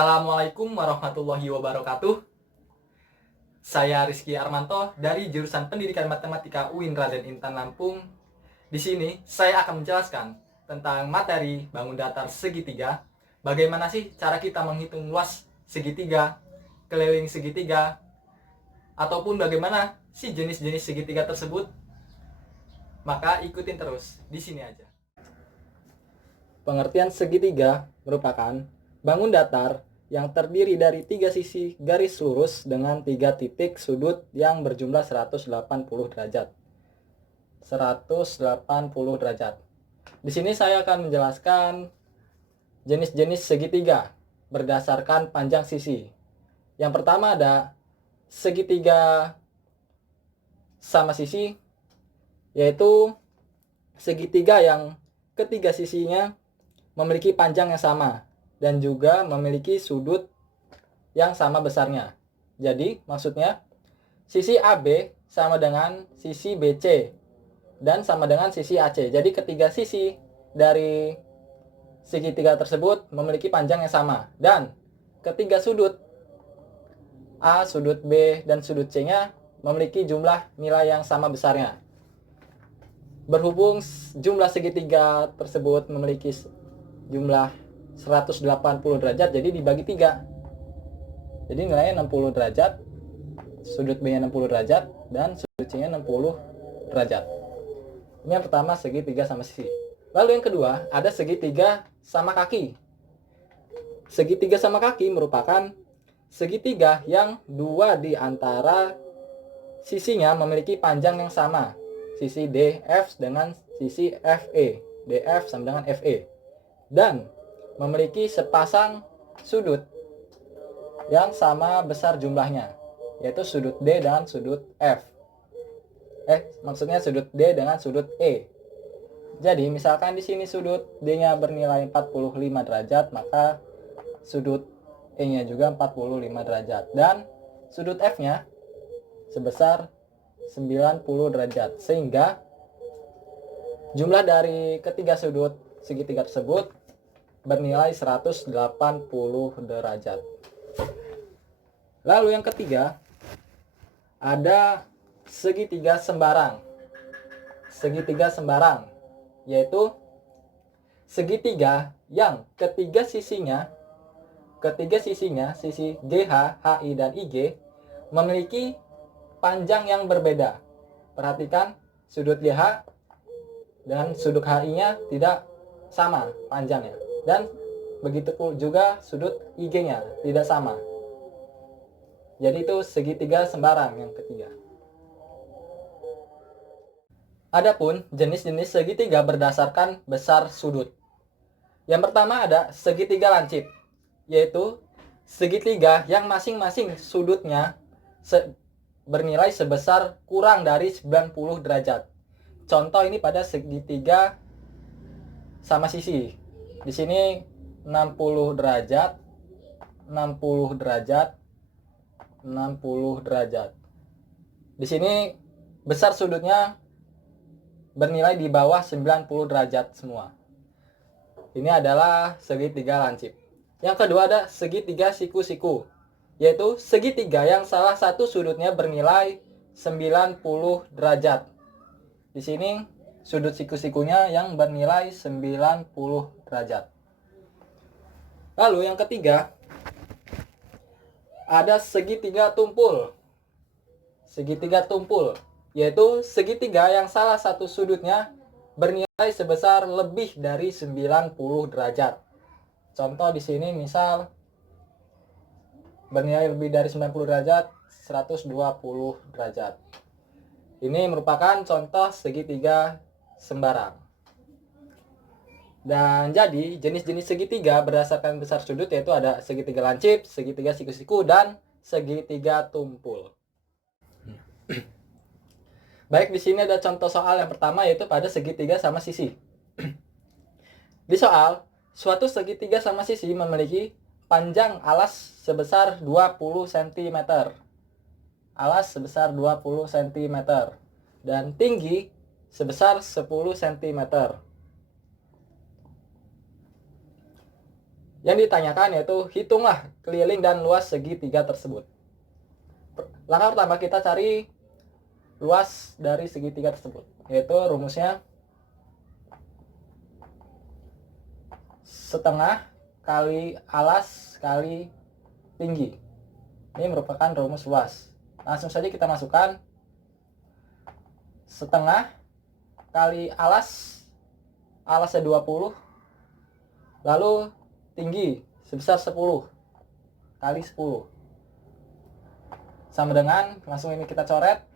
Assalamualaikum warahmatullahi wabarakatuh. Saya Rizky Armanto dari jurusan Pendidikan Matematika UIN Raden Intan Lampung. Di sini saya akan menjelaskan tentang materi bangun datar segitiga. Bagaimana sih cara kita menghitung luas segitiga, keliling segitiga, ataupun bagaimana sih jenis-jenis segitiga tersebut? Maka ikutin terus di sini aja. Pengertian segitiga merupakan bangun datar yang terdiri dari 3 sisi garis lurus dengan 3 titik sudut yang berjumlah 180 derajat. 180 derajat. Di sini saya akan menjelaskan jenis-jenis segitiga berdasarkan panjang sisi. Yang pertama ada segitiga sama sisi, yaitu segitiga yang ketiga sisinya memiliki panjang yang sama dan juga memiliki sudut yang sama besarnya. Jadi maksudnya sisi AB sama dengan sisi BC dan sama dengan sisi AC. Jadi ketiga sisi dari segitiga tersebut memiliki panjang yang sama dan ketiga sudut A, sudut B, dan sudut C-nya memiliki jumlah nilai yang sama besarnya. Berhubung jumlah segitiga tersebut memiliki jumlah 180 derajat, jadi dibagi 3. Jadi nilainya 60 derajat, sudut B-nya 60 derajat, dan sudut C-nya 60 derajat. Ini yang pertama, segitiga sama sisi. Lalu yang kedua, ada segitiga sama kaki. Segitiga sama kaki merupakan segitiga yang dua di antara sisinya memiliki panjang yang sama. Sisi DF dengan sisi FE. DF sama dengan FE. Dan memiliki sepasang sudut yang sama besar jumlahnya, yaitu sudut D dan sudut F. Maksudnya sudut D dengan sudut E. Jadi misalkan di sini sudut D-nya bernilai 45 derajat, maka sudut E-nya juga 45 derajat dan sudut F-nya sebesar 90 derajat, sehingga jumlah dari ketiga sudut segitiga tersebut bernilai 180 derajat. Lalu yang ketiga, ada segitiga sembarang. Segitiga sembarang yaitu segitiga yang ketiga sisinya sisi GH, HI, dan IG memiliki panjang yang berbeda. Perhatikan, sudut GH dan sudut HI-nya tidak sama panjangnya. Dan begitu juga sudut IG-nya tidak sama. Jadi itu segitiga sembarang yang ketiga. Adapun jenis-jenis segitiga berdasarkan besar sudut. Yang pertama ada segitiga lancip, yaitu segitiga yang masing-masing sudutnya bernilai sebesar kurang dari 90 derajat. Contoh ini pada segitiga sama sisi. Di sini 60 derajat, 60 derajat, 60 derajat. Di sini besar sudutnya bernilai di bawah 90 derajat semua. Ini adalah segitiga lancip. Yang kedua ada segitiga siku-siku, yaitu segitiga yang salah satu sudutnya bernilai 90 derajat. Di sini sudut siku-sikunya yang bernilai 90 derajat. Lalu yang ketiga, ada segitiga tumpul. Segitiga tumpul, yaitu segitiga yang salah satu sudutnya bernilai sebesar lebih dari 90 derajat. Contoh di sini misal bernilai lebih dari 90 derajat, 120 derajat. Ini merupakan contoh segitiga sembarang. Dan jadi jenis-jenis segitiga berdasarkan besar sudut yaitu ada segitiga lancip, segitiga siku-siku, dan segitiga tumpul. Baik, di sini ada contoh soal yang pertama yaitu pada segitiga sama sisi. Di soal, suatu segitiga sama sisi memiliki panjang alas sebesar 20 cm. Alas sebesar 20 cm dan tinggi sebesar 10 cm. Yang ditanyakan yaitu hitunglah keliling dan luas segitiga tersebut. Langkah pertama kita cari luas dari segitiga tersebut, yaitu rumusnya setengah kali alas kali tinggi. Ini merupakan rumus luas. Langsung saja kita masukkan setengah kali alasnya 20, lalu tinggi sebesar 10 kali 10 sama dengan, langsung ini kita coret,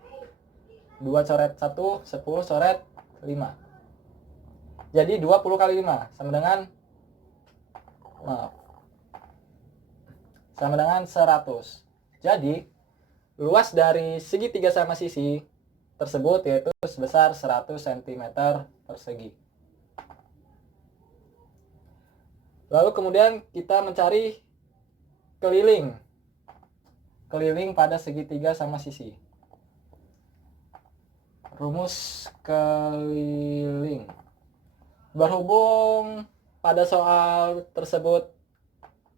2 coret 1, 10 coret 5. Jadi 20 kali 5 sama dengan 100. Jadi luas dari segitiga sama sisi tersebut yaitu sebesar 100 cm persegi. Lalu kemudian kita mencari keliling pada segitiga sama sisi. Rumus keliling. Berhubung pada soal tersebut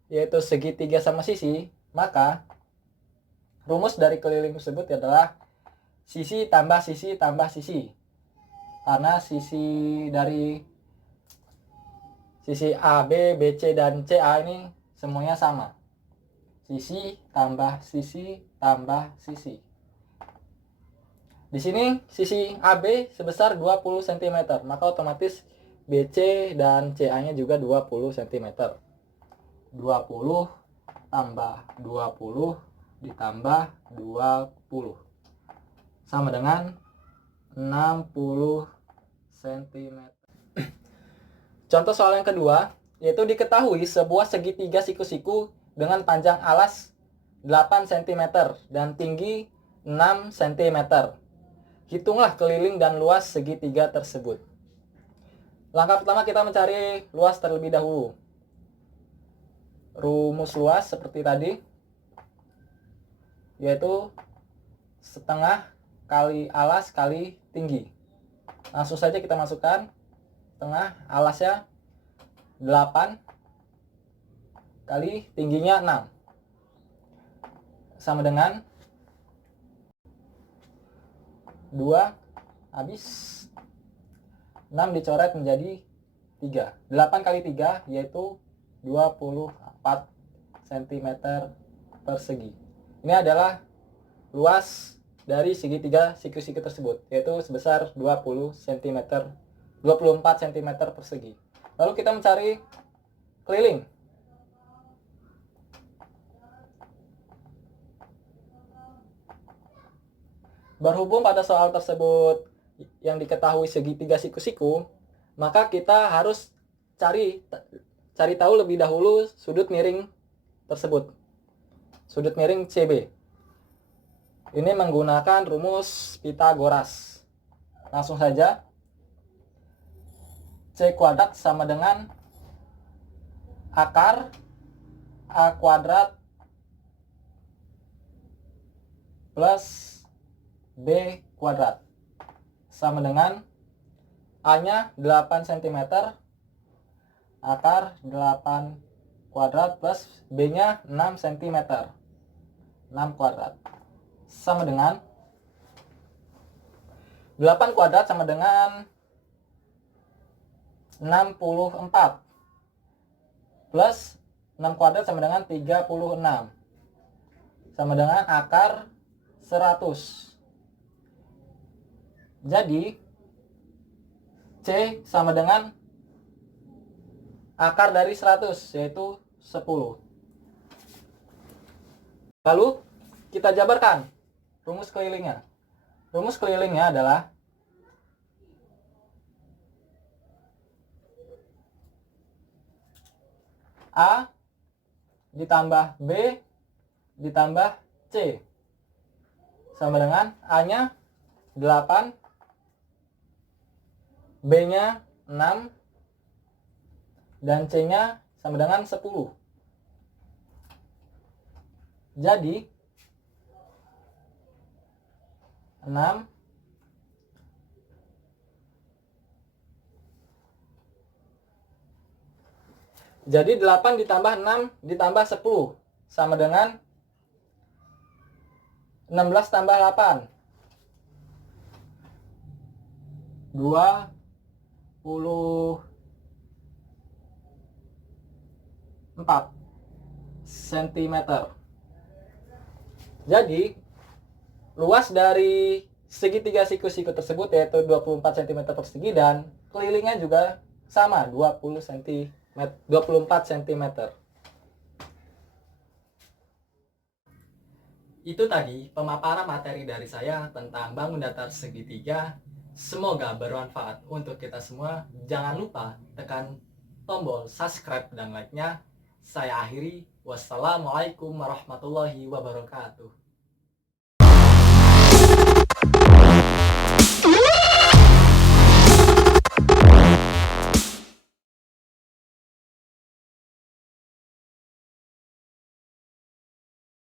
yaitu segitiga sama sisi, maka rumus dari keliling tersebut adalah sisi tambah sisi tambah sisi. Karena sisi dari sisi A, B, B, C, dan CA ini semuanya sama. Sisi tambah sisi tambah sisi. Di sini sisi AB sebesar 20 cm, maka otomatis BC dan CA-nya juga 20 cm. 20 tambah 20 ditambah 20 sama dengan 60 cm. Contoh soal yang kedua, yaitu diketahui sebuah segitiga siku-siku dengan panjang alas 8 cm dan tinggi 6 cm. Hitunglah keliling dan luas segitiga tersebut. Langkah pertama kita mencari luas terlebih dahulu. Rumus luas seperti tadi, yaitu setengah kali alas kali tinggi. Langsung saja kita masukkan setengah, alasnya 8 kali tingginya 6 sama dengan 2 habis 6 dicoret menjadi 3. 8 kali 3 yaitu 24 cm persegi. Ini adalah luas dari segitiga siku-siku tersebut, yaitu sebesar 20 cm, 24 cm persegi. Lalu kita mencari keliling. Berhubung pada soal tersebut yang diketahui segitiga siku-siku, maka kita harus cari tahu lebih dahulu sudut miring tersebut. Sudut miring CB. Ini menggunakan rumus Pitagoras. Langsung saja. C kuadrat sama dengan akar A kuadrat plus B kuadrat sama dengan A-nya 8 cm, akar 8 kuadrat plus B-nya 6 cm, 6 kuadrat sama dengan 8 kuadrat sama dengan 64 plus 6 kuadrat sama dengan 36 sama dengan akar 100. Jadi C sama dengan akar dari 100 yaitu 10. Lalu kita jabarkan rumus kelilingnya. Rumus kelilingnya adalah A ditambah B ditambah C sama dengan A-nya 8, B-nya 6, dan C-nya sama dengan 10. Jadi 6 6 Jadi 8 ditambah 6 ditambah 10 sama dengan 16 tambah 8. 24 cm. Jadi luas dari segitiga siku-siku tersebut yaitu 24 cm persegi dan kelilingnya juga sama 24 cm. Itu tadi pemaparan materi dari saya tentang bangun datar segitiga. Semoga bermanfaat untuk kita semua. Jangan lupa tekan tombol subscribe dan like-nya. Saya akhiri. Wassalamualaikum warahmatullahi wabarakatuh.